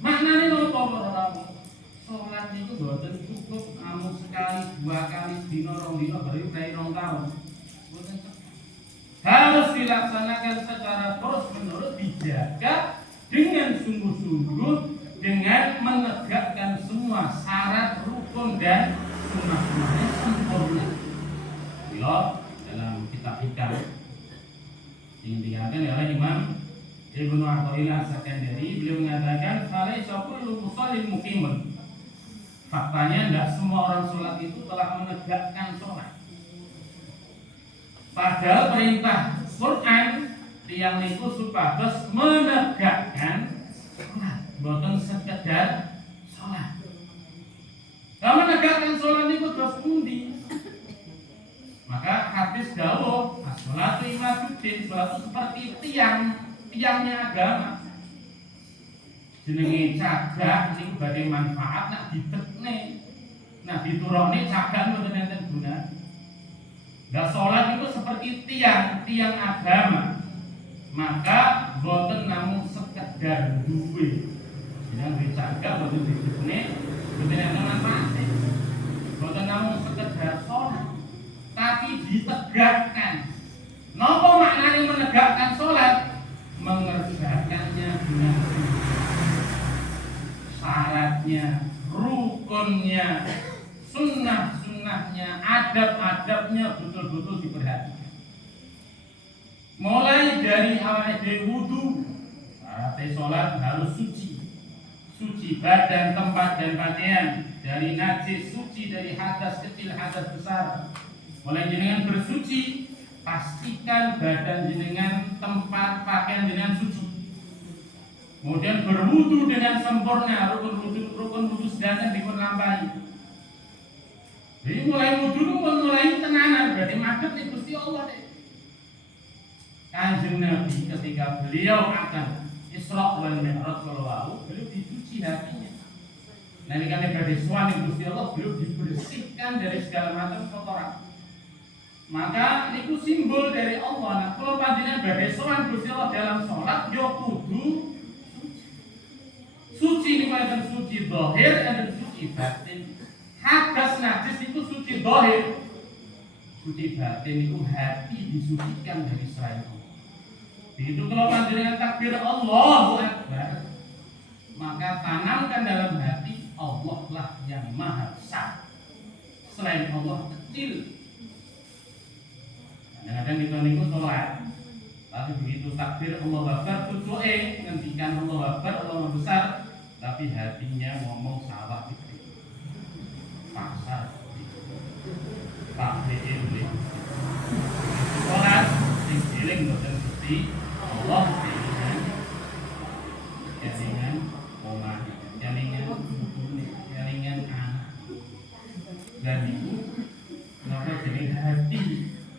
Maknanya apa orang? Sholat itu boten cukup namung sekali, dua kali, dino rong dino baru kayak rong tahun. Boten cukup. Harus dilaksanakan secara terus-menerus, dijaga dengan sungguh-sungguh, dengan menegakkan semua syarat, rukun dan sunnah-sunnahnya sempurna. Bila dalam kitab hikam diingatkan oleh Imam Ibnu Athaillah As-Sakandari, beliau mengatakan falaisa kullu musallin muqimun. Faktanya tidak semua orang sholat itu telah menegakkan sholat. Padahal perintah Quran yang itu supados menegakkan sholat, bukan sekedar sholat. Kalau menegakkan sholat itu terus pundi? Maka hadis dawuh, as-sholatu imaduddin, sholat itu seperti tiangnya agama. Jenenge cagak niku badhe manfaat nak ditekne. Nah diturokne cagak mboten enten gunane. Lah salat itu seperti tiang agama. Maka boten namung sekedar duwe. Jeneng dicagak boten ditekne, boten enten manfaate. Boten namung sekedar salat, tapi ditegakkan. Napa maknanya menegakkan salat? Mengerjakannya dengan syaratnya, rukunnya, sunnah-sunnahnya, adab-adabnya betul-betul diperhatikan. Mulai dari awal wudu, syarat sholat harus suci badan, tempat dan pakaian, dari najis, suci dari hadas kecil, hadas besar. Mulai jenengan bersuci, pastikan badan jenengan, tempat pakaian jenengan suci. Kemudian berwudu dengan sempurna, rukun wudu sedangkan dipun lampahi. Jadi mulai wudu itu mulai tenanan, berarti madhep nih Gusti Allah deh. Kanjeng Nabi ketika beliau akan Isra wal Mi'raj beliau dicuci hatinya. Nalikane badhe sowan Gusti Allah, beliau dibersihkan dari segala macam kotoran. Maka itu simbol dari Allah. Nah, kalau panjenengan badhe sowan Gusti Allah dalam sholat, yo kudu suci ini ada suci zahir, ada suci batin. Hadas najis itu suci zahir. Suci batin itu hati disucikan dari selain Allah. Begitu kalau panjenengan takbir Allahu Akbar, maka tanamkan dalam hati Allah lah yang maha besar. Selain Allah kecil. Kadang-kadang kita niku sholat, tapi begitu takbir Allahu Akbar tujuke ngendikan Allahu Akbar, Allah besar. Tapi hatinya ngomong sawah itu, pasar, pabrik ini, sholat, sing boten Gusti Allah, jaringan omah, jaringan anak, dan itu kenapa jadi hati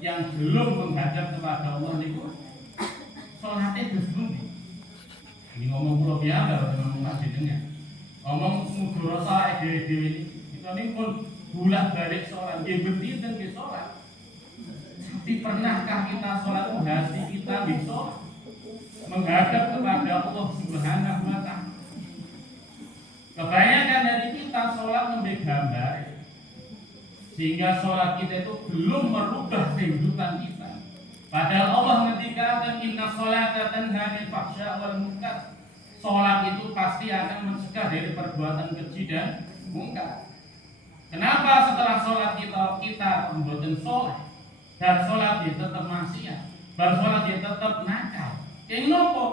yang belum menghadap kepada Allah itu sholatnya terus. Ini ngomong pulau biasa, ngomong masih dengar. Ngomong mudur salah dewi kita ini pun bulat balik sholat, dia berdiri dan dia sholat. Tapi pernahkah kita sholat hati kita bisa menghadap kepada Allah Subhanahu wa Ta'ala? Kebanyakan dari kita sholat memberi gambar, sehingga sholat kita itu belum merubah kehidupan kita. Padahal Allah mengatakan inna sholata tanha 'anil fahsya'i wal munkar. Sholat itu pasti akan mencegah dari perbuatan keji dan mungkar. Kenapa setelah sholat kita membuatkan sholat dan sholat dia tetap maksiat, dan sholat dia tetap nakal? Yang nopo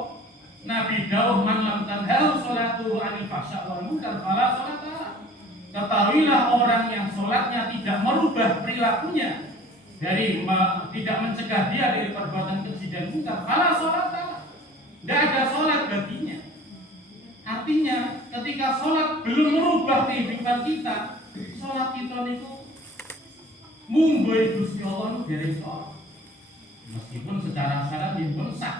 Nabi dawuh man lam tanhahu sholatuhu 'anil fahsya'i wal munkar fala sholata. Ketahuilah orang yang sholatnya tidak merubah perilakunya, dari tidak mencegah dia dari perbuatan keji dan munkar, fala sholat, tidak ada sholat baginya. Artinya ketika sholat belum merubah kehidupan kita, sholat kita itu mumbai Gusti Allah itu dereng sholat. Meskipun secara syarat ya sah,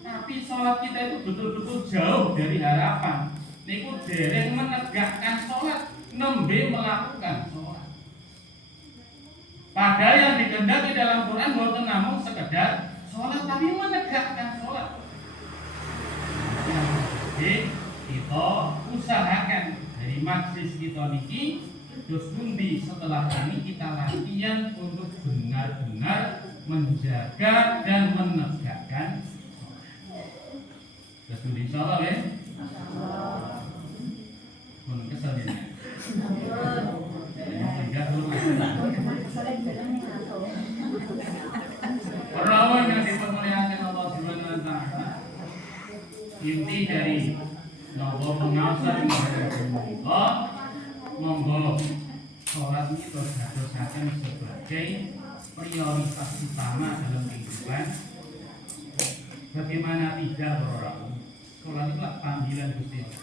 tapi sholat kita itu betul-betul jauh dari harapan. Niku dereng menegakkan sholat, nembe melakukan sholat. Padahal yang dikehendaki dalam Quran bukan namun sekedar sholat, tapi menegakkan sholat. Jadi kita usahakan dari majlis kita niki, terus pundi setelah ini kita latihan untuk benar-benar menjaga dan menegakkan sholat. Terus insyaallah ya. Pun kesalnya. Perawan yang dipermuliakan Allah Subhanahu wa taala. Inti dari nopo pengawasan Allah monggo sholat ini terus dadosaken sebagai prioritas utama dalam kehidupan. Bagaimana tidak orang sholat itu panggilan Gusti Allah.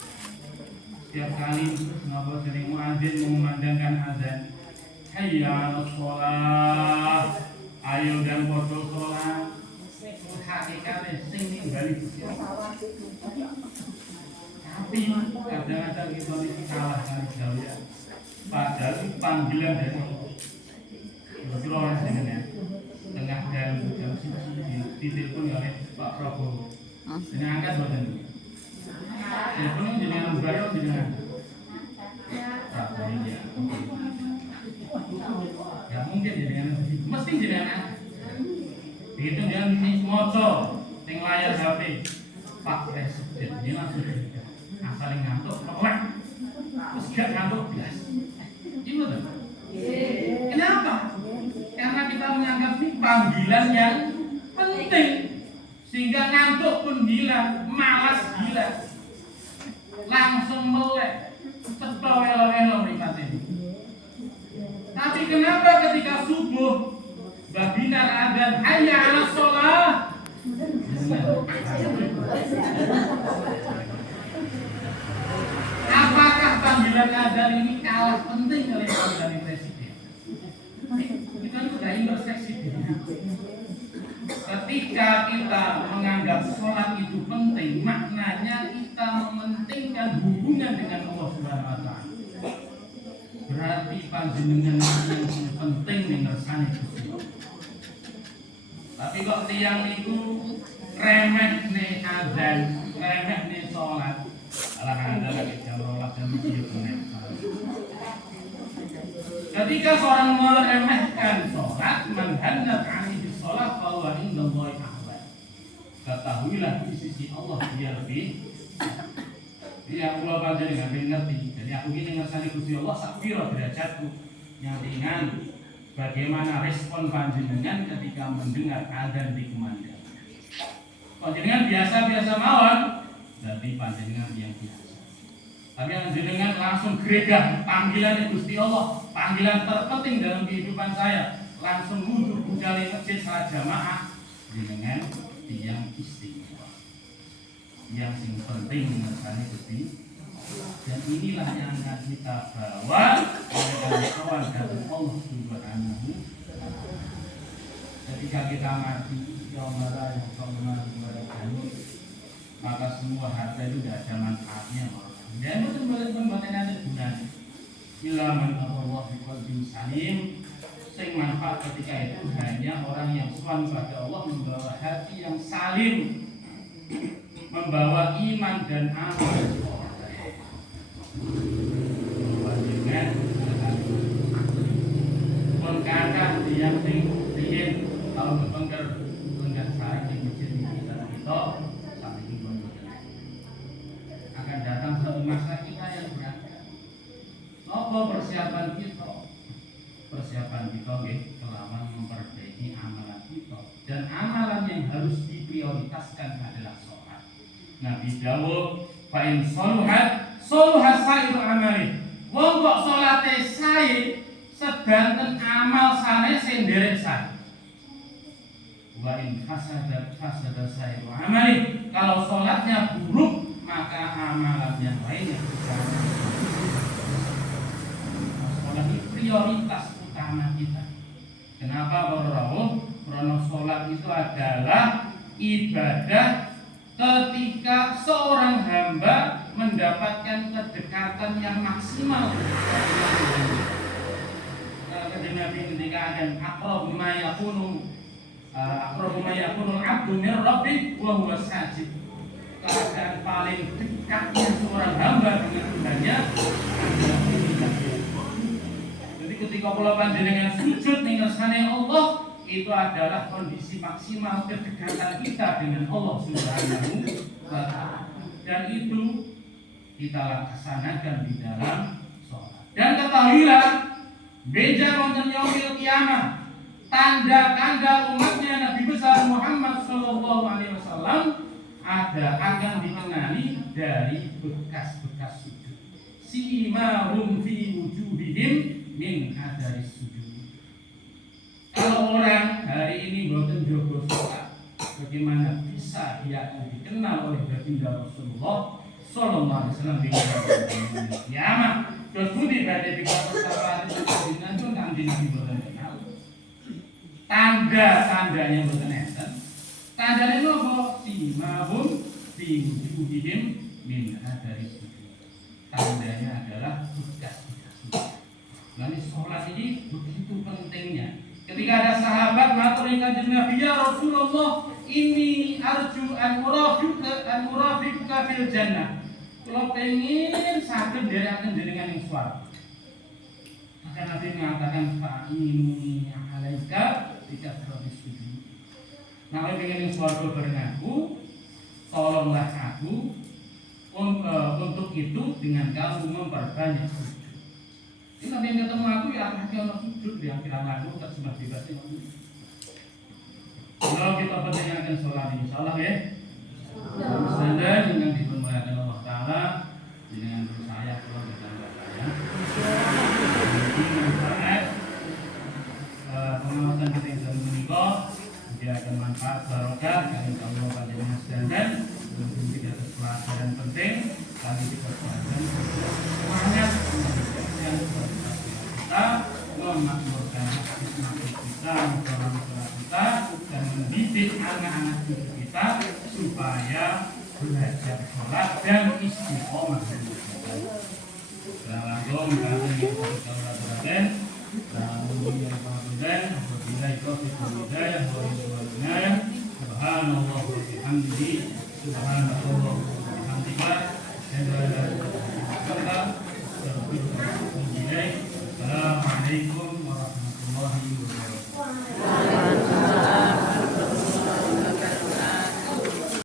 Setiap kali nopo sering muadzin mengumandangkan azan, hayya 'alas shalah, ayo dan podo sholat. Hakikatnya sing ninggali Gusti Allah. Tapi kadang-kadang kita ini kalah kali jauh ya. Padahal itu panggilan dari Allah. Betul orang dengan tengah jam siji ditelepon oleh Pak Prabowo. Ini angkat buatan ini. Teleponnya jenengan bayar jenengan. Prabowo ya. Ya mungkin jenengan mesti jenengan. Begitu jangan moco teng layar HP Pak Presiden ini langsung asal ngantuk melek terus gak ngantuk bias gimana? Kenapa? Karena kita menganggap ini panggilan yang penting sehingga ngantuk pun hilang, malas hilang, langsung melek ceto elo-elo nikmat ini. Tapi kenapa ketika subuh babinar adzan hayya 'alas shalah, apakah panggilan adzan ini kalah penting oleh panggilan presiden? Kita sudah introspeksi diri. Ketika kita menganggap sholat itu penting, maknanya kita mementingkan hubungan dengan Allah Subhanahu wa taala. Berarti panjenengan yang penting ngersani Gusti. Tapi kok tiang itu remeh nih azan, remeh nih sholat. Alah ada lagi jam 12 jam 7 menit. Ketika seorang meremehkan sholat, manhannat 'alaihi sholat bahwa indallahi ahwan. Ketahuilah di sisi Allah dia lebih. Dia kula panjenengan ngerti. Jadi aku ini ngersani Gusti Allah sak pira derajatku yang ringan. Bagaimana respon panjenengan ketika mendengar adzan dikumandangkan? Panjenengan biasa-biasa mawon, berarti panjenengan yang biasa. Tapi panjenengan langsung gereja panggilan Gusti Allah, panggilan terpenting dalam kehidupan saya, langsung wudhu budal masjid salat jamaah dengan yang istimewa, yang penting mengersani Gusti. Dan inilah yang akan kita bawa oleh kawan dari Allah Subhanahu. Ketika kita mati, maka semua harta itu tidak ada manfaatnya. Dan itu benar-benar ada gunanya. Ilaman Allah biqalbin salim. Sing manfaat ketika itu hanya orang yang sowan pada Allah, membawa hati yang salim, membawa iman dan amal. Panjenengan pun kakak yang ingin tahun pengker enggak saya di masjid kita sampai di akan datang satu masa kita yang berat. Apa persiapan kita? Persiapan kita kelawan memperbaiki amalan kita, dan amalan yang harus diprioritaskan adalah sholat. Nabi dawuh, fa in sholuhat sholuhat sa'iru amali. Wong kok salate sae sedanten amal sanese nderek sae. Wa in fasadat fasada sa'iru amali. Kalau sholatnya buruk, maka amalan yang lainnya juga. Sholat ini prioritas utama kita. Kenapa para rawuh? Karena sholat itu adalah ibadah ketika seorang hamba mendapatkan kedekatan yang maksimal. Kata Nabi ketika akan aqrabu ma yakunul abdu min rabbih wa huwa sajid. Keadaan paling dekatnya seorang hamba dengan Tuhannya adalah ketika dia. Jadi ketika kula panjenengan sujud ning ngersane Allah, itu adalah kondisi maksimal kedekatan kita dengan Allah Subhanahu wa ta'ala. Dan itu kita laksanakan di dalam sholat. Dan ketahuilah, beja wonten yaumil kiamah, tanda-tanda umatnya Nabi besar Muhammad sallallahu alaihi wasallam akan dikenali dari bekas-bekas sujud. Simahum fi wujuhihim min hadari sujud. Kalau orang hari ini boten jogo sholat, bagaimana bisa dia dikenal oleh baginda Rasulullah sallallahu alaihi wasallam di yaumil kiamah? Terus budi badhe dikatakan dengan pun kanthi Nabi boten kenal. Tanda-tandanya boten enten. Tandane nopo? Simahum fi wujuhihim min hadari sujud. Tandanya adalah bekas-bekas sujud. Lalu sholat ini begitu pentingnya. Ketika ada sahabat matur ing Kanjeng Nabi, ya Rasulullah, ini arju an urafiqka fil jannah. Kalau pengen saged nderekaken jenengan ing swarga. Maka Nabi mengatakan fa'ini 'alaika bikasratis sujud. Nah, pengen ing swarga bareng aku, tolonglah aku untuk itu dengan kamu memperbanyak sujud. Ini nanti yang ketemu aku ya akan orang sujud yang kira lagu tak cuma bebas ini. Kalau kita pertanyakan sholat insyaallah ya. Standar dengan dimuliakan Allah Taala dengan saya kalau kita saya. Ini manfaat pengawasan kita yang dalam menikah dia akan manfaat barokah kami Allah panjenengan sekalian untuk kita pelajaran penting kami kita pelajaran semangat kita memakmurkan kita kita dan mendidik anak-anak kita supaya belajar sholat dan istiqomah. Assalamualaikum warahmatullahi wabarakatuh. Subhanallah wa bihamdihi subhanallah wa bihamdihi Assalamualaikum